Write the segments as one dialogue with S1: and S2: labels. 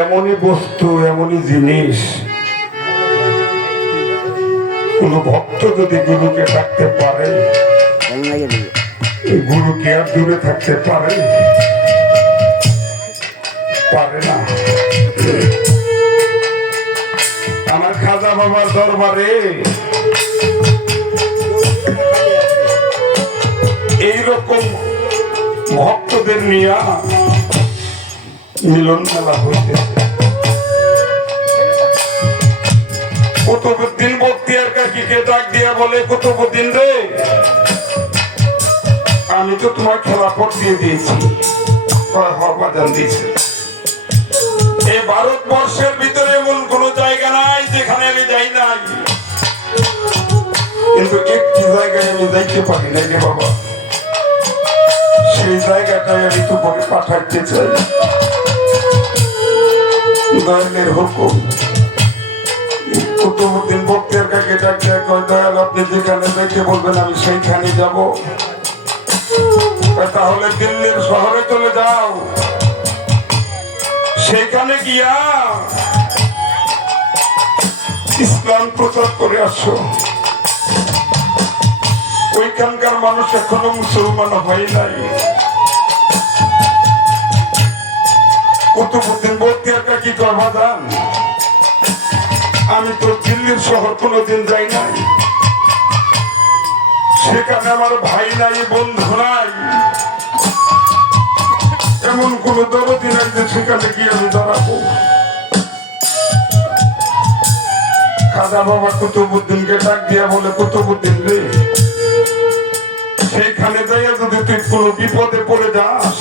S1: এমনই বস্তু, এমনই জিনিস। কোন ভক্ত যদি গুরুকে ডাকতে পারে
S2: কেমন লাগে দিবে
S1: এই গুরু কি আর দূরে থাকতে পারে? পারে না। আমার খাজা বাবার দরবারে এইরকম ভক্তদের নিয়ে মিলন মেলা কুতুবুদ্দিন বক্তিয়ার কাকিকে ডাক দিয়া বলে, কুতুবুদ্দিন রে, আমি তো তোমার খেলাপট দিয়ে দিয়েছি। দিয়েছি। এই ভারতবর্ষের ভিতরে এমন কোন জায়গা নাই যেখানে আমি যাই নাই। কিন্তু একটি জায়গায় আমি যাইতে পারি নাই রে বাবা। সেই জায়গাটায় আমি তো করে পাঠাইতে চাই। দয়ালের হুকুম। কুতুবুদ্দিন বক্তিয়ার কাকে ডাকে কয়, দয়াল, আপনি যেখানে যাইতে বলবেন, আমি সেইখানে যাব। তাহলে দিল্লির শহরে চলে যাও। সেখানে গিয়া ইসলাম প্রচার করে আসো। ওইখানকার মানুষ এখনও মুসলমান হয় নাই। যান আমি তো দিল্লির শহর কোনোদিন যাই নাই। সেখানে আমার ভাই নাই, বন্ধু নাই। এমন কোন দরদি নাই যে সেখানে গিয়ে আমি দাঁড়াবো। খাজা বাবা কুতুবুদ্দিনকে ডাক দিয়া বলে, কুতুবুদ্দিন রে, সেইখানে যাইয়া যদি তুই কোনো বিপদে পড়ে যাস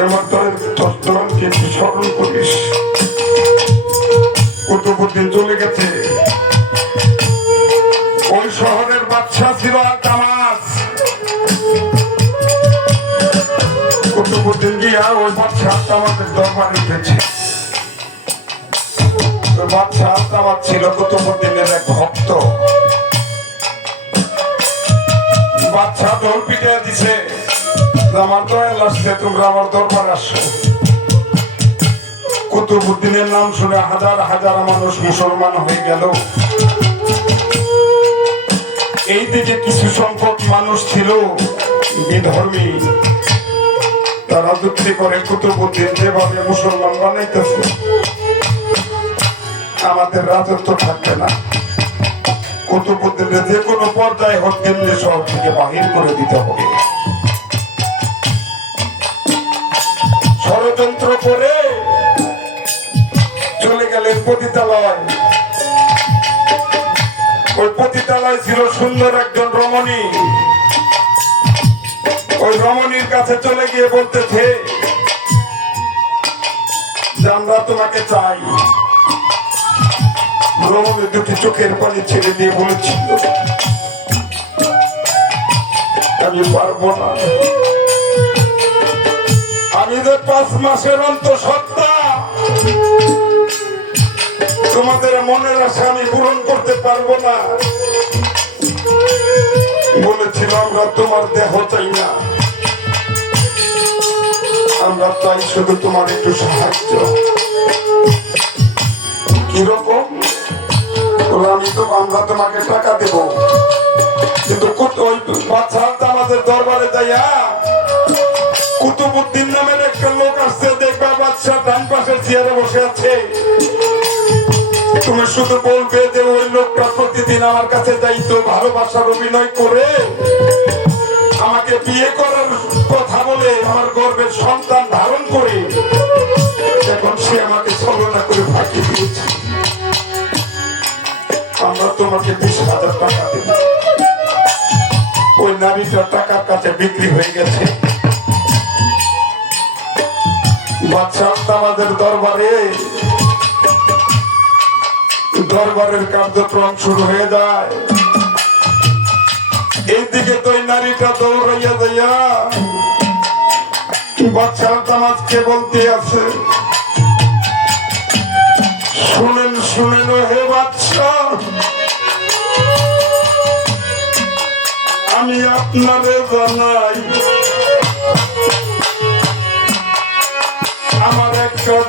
S1: আমার তস্তরণকে স্মরণ ওই শহরের বাদশা ছিল আর কামাস। কুতুবুদ্দিন গিয়া ওই ছিল কুতুবুদ্দিনের এক ভক্ত। বাদশা দোল পিটে দিছে। আমার দয়াল আসছে, তোমরা আমার দরবার আসো। কুতুবুদ্দিনের নাম শুনে হাজার হাজার মানুষ মুসলমান হয়ে গেল। এই দিকে কিছু সংখ্যক মানুষ ছিল বিধর্মী। তারা যুক্তি করে কুতুবুদ্দিন যেভাবে মুসলমান বানাইতেছে, আমাদের রাজত্ব থাকবে না। কুতুবুদ্দিনের যে কোনো পর্যায়ে হোক দিল্লি শহর থেকে বাহির করে দিতে হবে। ষড়যন্ত্র করে চলে গেলেন পতিতালয়। ওই পতিতালয় ছিল সুন্দর একজন রমণী। ওই রমণীর কাছে চলে গিয়ে বলতেছে, যে আমরা তোমাকে চাই। রমণী দুটি চোখের পানি ছেড়ে দিয়ে বলেছিল, আমি পারব না। আমি পাঁচ মাসের অন্ত সত্তা তোমাদের মনের আশা আমি পূরণ করতে পারব না। বলেছিল, আমরা তোমার দেহ চাই না। আমরা চাই শুধু তোমার একটু সাহায্য। কীরকম? আমি তো, আমরা তোমাকে টাকা দেব। কিন্তু ওই বাচ্চা আমাদের দরবারে যাইয়া বাচ্চা ডান পাশের চেয়ারে বসে আছে। তুমি শুধু বলবে যে ওই লোকটা প্রতিদিন আমার কাছে যাইতো ভালোবাসার অভিনয় করে। আমাকে বিয়ে করার কথা বলে আমার গর্বের সন্তান ধারণ করে। এখন সে আমাকে ছলনা করে ফাঁকি দিয়েছে। আমরা তোমাকে বিশ হাজার টাকা দেব। ওই নারীটা টাকার কাছে বিক্রি হয়ে গেছে। বাদশাহ আমাদের দরবারে। দরবারের কার্যক্রম শুরু হয়ে যায়। এইদিকে তো নারীটা দৌড়াইয়া যাইয়া বাচ্চা তামাজকে বলতে আছে। শুনেন শুনেন হে বাচ্চা। আমি আপনারে জানাই